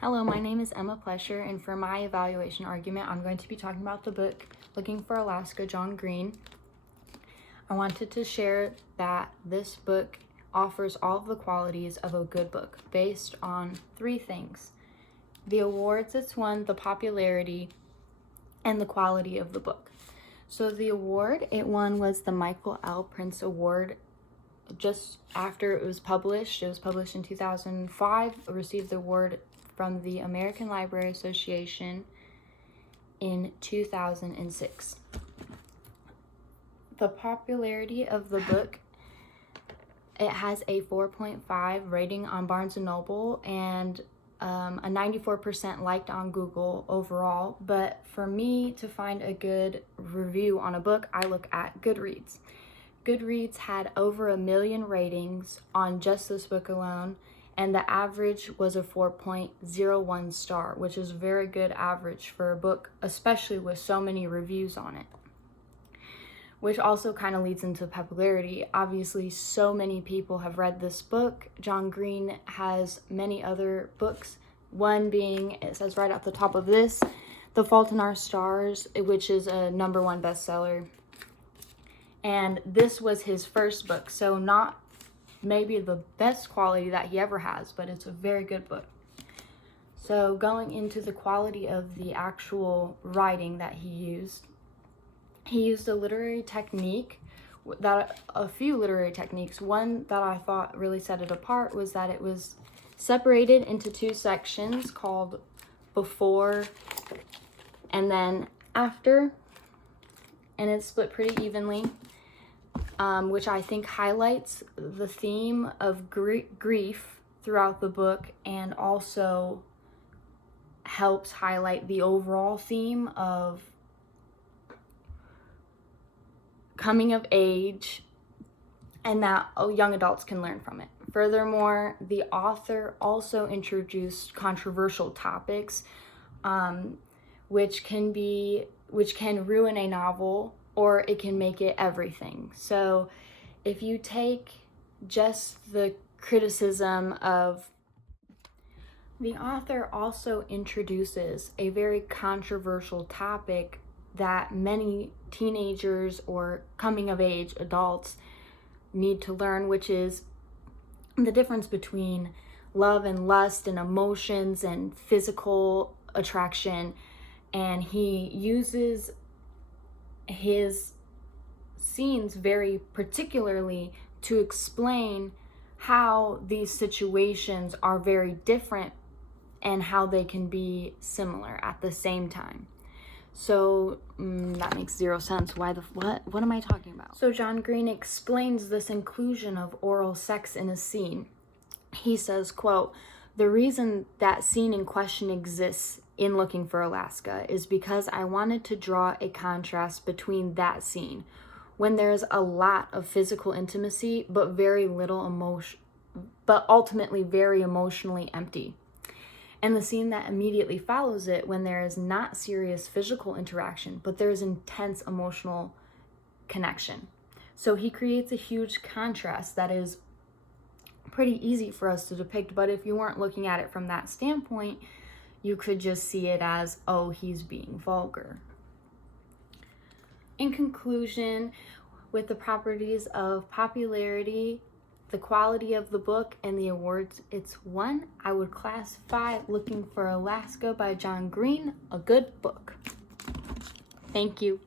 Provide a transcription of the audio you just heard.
Hello, my name is Emma Plesher, and for my evaluation argument, I'm going to be talking about the book Looking for Alaska, John Green. I wanted to share that this book offers all of the qualities of a good book based on three things: the awards it's won, the popularity, and the quality of the book. So the award it won was the Michael L. Prince Award. Just after it was published in 2005, it received the award from the American Library Association in 2006. The popularity of the book, it has a 4.5 rating on Barnes & Noble and a 94% liked on Google overall. But for me to find a good review on a book, I look at Goodreads. Goodreads had over 1 million ratings on just this book alone, and the average was a 4.01 star, which is a very good average for a book, especially with so many reviews on it. Which also kind of leads into popularity. Obviously, so many people have read this book. John Green has many other books, one being, it says right at the top of this, The Fault in Our Stars, which is a #1 bestseller. And this was his first book, so not maybe the best quality that he ever has, but it's a very good book. So going into the quality of the actual writing that he used a literary technique, a few literary techniques. One that I thought really set it apart was that it was separated into two sections called before and then after, and it's split pretty evenly. Which I think highlights the theme of grief throughout the book, and also helps highlight the overall theme of coming of age, and that young adults can learn from it. Furthermore, the author also introduced controversial topics, which can ruin a novel, or it can make it everything. So if you take just the criticism of, the author also introduces a very controversial topic that many teenagers or coming of age adults need to learn, which is the difference between love and lust and emotions and physical attraction. And he uses his scenes very particularly to explain how these situations are very different and how they can be similar at the same time. So that makes zero sense. What am I talking about? So John Green explains this inclusion of oral sex in a scene. He says, quote, "The reason that scene in question exists in Looking for Alaska is because I wanted to draw a contrast between that scene, when there's a lot of physical intimacy but very little emotion, but ultimately very emotionally empty, and the scene that immediately follows it, when there is not serious physical interaction but there is intense emotional connection." So he creates a huge contrast that is pretty easy for us to depict, but if you weren't looking at it from that standpoint, you could just see it as, oh, he's being vulgar. In conclusion, with the properties of popularity, the quality of the book, and the awards it's won, I would classify Looking for Alaska by John Green a good book. Thank you.